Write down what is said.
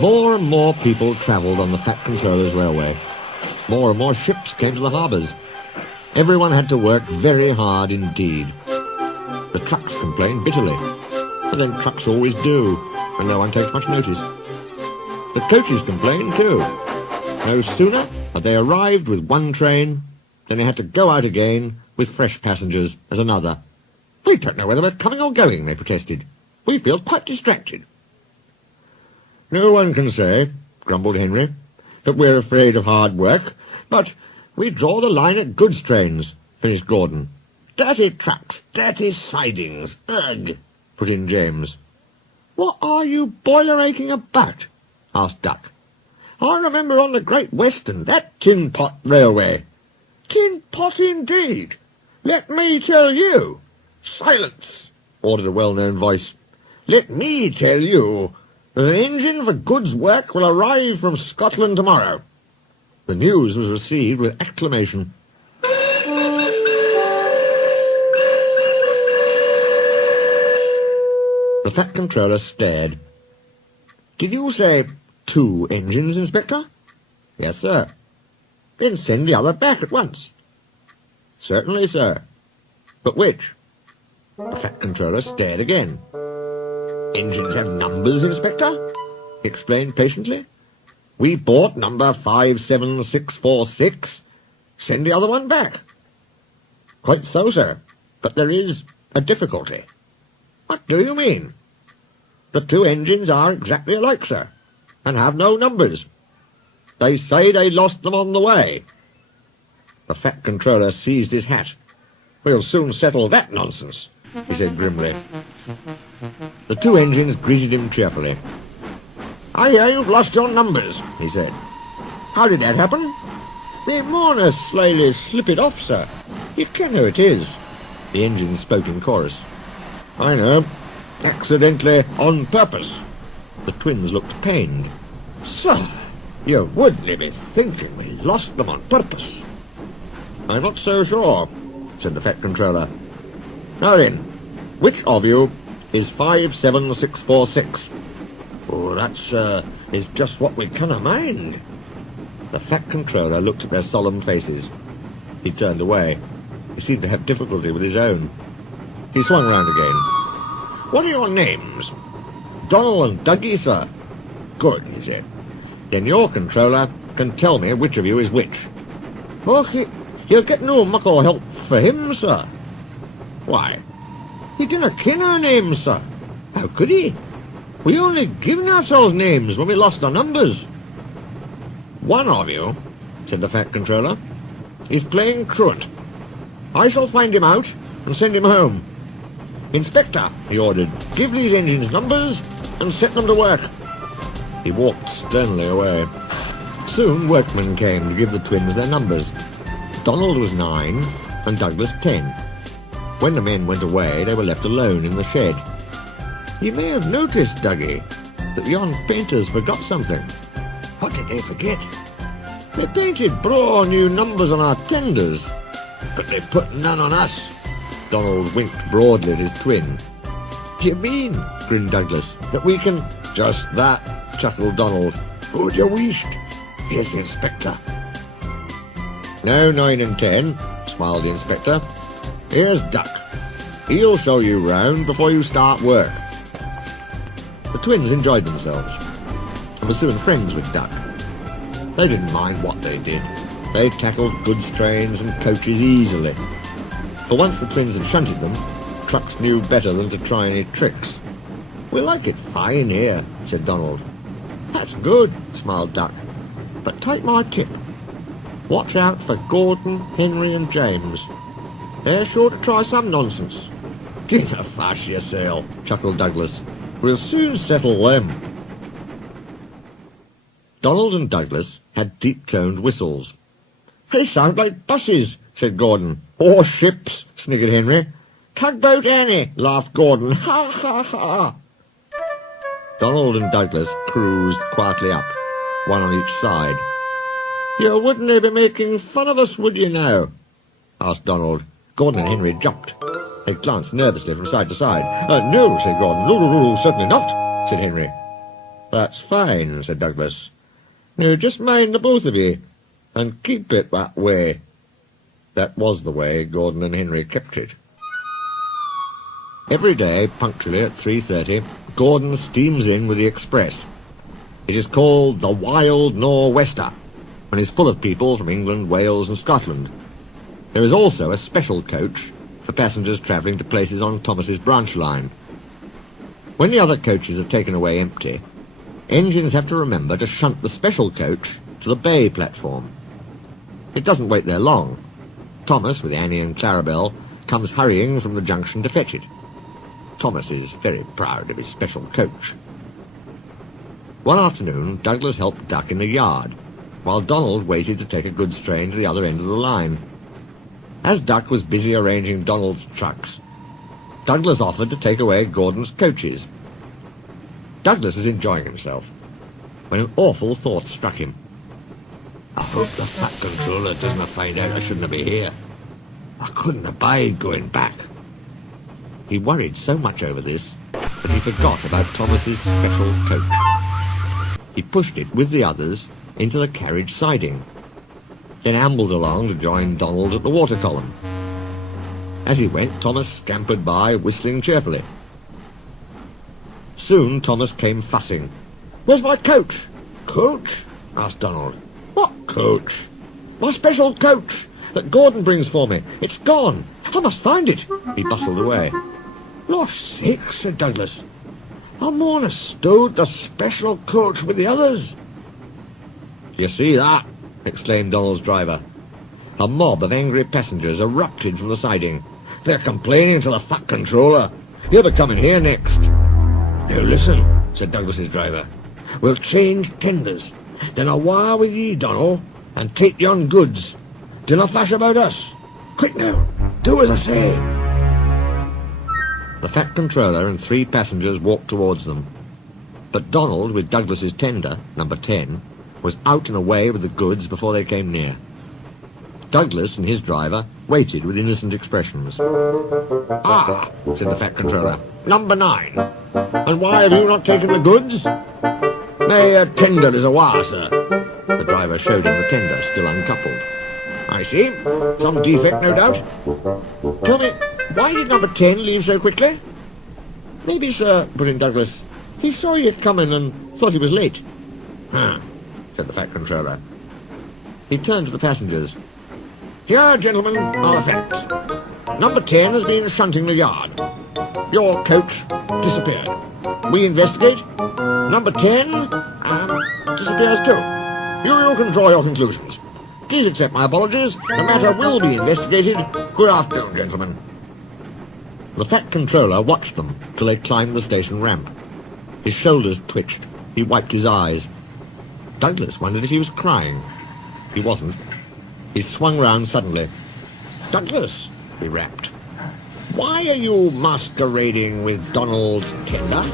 More and more people travelled on the Fat Controller's Railway. More and more ships came to the harbours. Everyone had to work very hard indeed. The trucks complained bitterly, but then trucks always do, and no one takes much notice. The coaches complained too. No sooner had they arrived with one train than they had to go out again with fresh passengers as another. "We don't know whether we're coming or going," they protested. "We feel quite distracted." "No one can say," grumbled Henry, "that we're afraid of hard work, but we draw the line at goods trains," finished Gordon. "Dirty trucks, dirty sidings, ugh," put in James. "What are you boiler-aching about?" asked Duck. "I remember on the Great Western, that tin pot railway." "Tin pot indeed! Let me tell you—" "Silence!" ordered a well-known voice. "Let me tell you that an engine for goods work will arrive from Scotland tomorrow." The news was received with acclamation. The Fat Controller stared. "Did you say 2 engines, Inspector?" "Yes, sir." "Then send the other back at once." "Certainly, sir." "But which?" The Fat Controller stared again. "Engines have numbers, Inspector," he explained patiently. "We bought number 57646. Send the other one back." "Quite so, sir, but there is a difficulty." "What do you mean?" "The 2 engines are exactly alike, sir, and have no numbers. They say they lost them on the way." The Fat Controller seized his hat. "We'll soon settle that nonsense," he said grimly. The 2 engines greeted him cheerfully. "I hear you've lost your numbers," he said. "How did that happen?" "The mourner slyly slip it off, sir. You ken how it is." The engines spoke in chorus. "I know. Accidentally, on purpose." The twins looked pained. "Sir, you wouldn't be thinking we lost them on purpose." "I'm not so sure," said the Fat Controller. "Now then, which of you is 57646? "Oh, that's, is just what we canna mind." The Fat Controller looked at their solemn faces. He turned away. He seemed to have difficulty with his own. He swung round again. "What are your names?" "Donald and Dougie, sir." "Good," he said. "Then your controller can tell me which of you is which." "Oh, he'll get no muckle help for him, sir." "Why?" "He didn't ken our names, sir." "How could he? We only given ourselves names when we lost our numbers." "One of you," said the Fat Controller, "is playing truant. I shall find him out and send him home. Inspector," he ordered, "give these engines numbers and set them to work." He walked sternly away. Soon workmen came to give the twins their numbers. Donald was 9 and Douglas 10. When the men went away, they were left alone in the shed. "You may have noticed, Dougie, that yon painters forgot something." "What did they forget?" "They painted braw new numbers on our tenders, but they put none on us." Donald winked broadly at his twin. "Do you mean," grinned Douglas, "that we can—" "Just that," chuckled Donald. "Who'd you wished?" "Here's the Inspector." "Now 9 and 10, smiled the Inspector. "Here's Duck. He'll show you round before you start work." The twins enjoyed themselves and were soon friends with Duck. They didn't mind what they did. They tackled goods trains and coaches easily. For once the twins had shunted them, trucks knew better than to try any tricks. "We like it fine here," said Donald. "That's good," smiled Duck. "But take my tip. Watch out for Gordon, Henry and James. They're sure to try some nonsense." "Give a fash yourself," chuckled Douglas. "We'll soon settle them." Donald and Douglas had deep-toned whistles. "They sound like buses," said Gordon. "Or ships," sniggered Henry. "Tugboat Annie," laughed Gordon. "Ha, ha, ha." Donald and Douglas cruised quietly up, one on each side. "You wouldn't be making fun of us, would you now?" asked Donald. Gordon and Henry jumped. They glanced nervously from side to side. "No," said Gordon. "No, certainly not," said Henry. That's fine, said Douglas. Now just mind the both of you, and keep it that way. That was the way Gordon and Henry kept it. Every day, punctually at 3:30, Gordon steams in with the express. It is called the Wild Nor'Wester, and is full of people from England, Wales and Scotland. There is also a special coach for passengers travelling to places on Thomas's branch line. When the other coaches are taken away empty, engines have to remember to shunt the special coach to the bay platform. It doesn't wait there long. Thomas, with Annie and Clarabelle, comes hurrying from the junction to fetch it. Thomas is very proud of his special coach. One afternoon, Douglas helped Duck in the yard, while Donald waited to take a goods train to the other end of the line. As Duck was busy arranging Donald's trucks, Douglas offered to take away Gordon's coaches. Douglas was enjoying himself when an awful thought struck him. I hope the Fat Controller doesn't find out I shouldn't be here. I couldn't abide going back. He worried so much over this that he forgot about Thomas's special coach. He pushed it with the others into the carriage siding, then ambled along to join Donald at the water column. As he went, Thomas scampered by, whistling cheerfully. Soon Thomas came fussing. "Where's my coach?" "Coach?" asked Donald. "What coach?" "My special coach that Gordon brings for me. It's gone. I must find it." He bustled away. "Losh sakes," said Douglas. "I mourn have stowed the special coach with the others." "You see that?" exclaimed Donald's driver. A mob of angry passengers erupted from the siding. "They're complaining to the Fat Controller. He'll be coming here next." "Now listen," said Douglas's driver. "We'll change tenders. Then I'll war with ye, Donald, and take yon goods. Dinna fash about us. Quick now, do as I say." The Fat Controller and 3 passengers walked towards them. But Donald, with Douglas's tender, number 10, was out and away with the goods before they came near. Douglas and his driver waited with innocent expressions. "Ah," said the Fat Controller, "number 9. And why have you not taken the goods?" "My tender is awa, sir." The driver showed him the tender, still uncoupled. "I see. Some defect, no doubt. Tell me, why did number 10 leave so quickly?" "Maybe, sir," put in Douglas, "he saw you coming and thought he was late." "Huh," said the Fat Controller. He turned to the passengers. "Here, gentlemen, are the facts. Number 10 has been shunting the yard. Your coach disappeared. We investigate. Number 10 disappears too. You can draw your conclusions. Please accept my apologies. The matter will be investigated. Good afternoon, gentlemen." The Fat Controller watched them till they climbed the station ramp. His shoulders twitched. He wiped his eyes. Douglas wondered if he was crying. He wasn't. He swung round suddenly. "Douglas," he rapped, "why are you masquerading with Donald's tender?"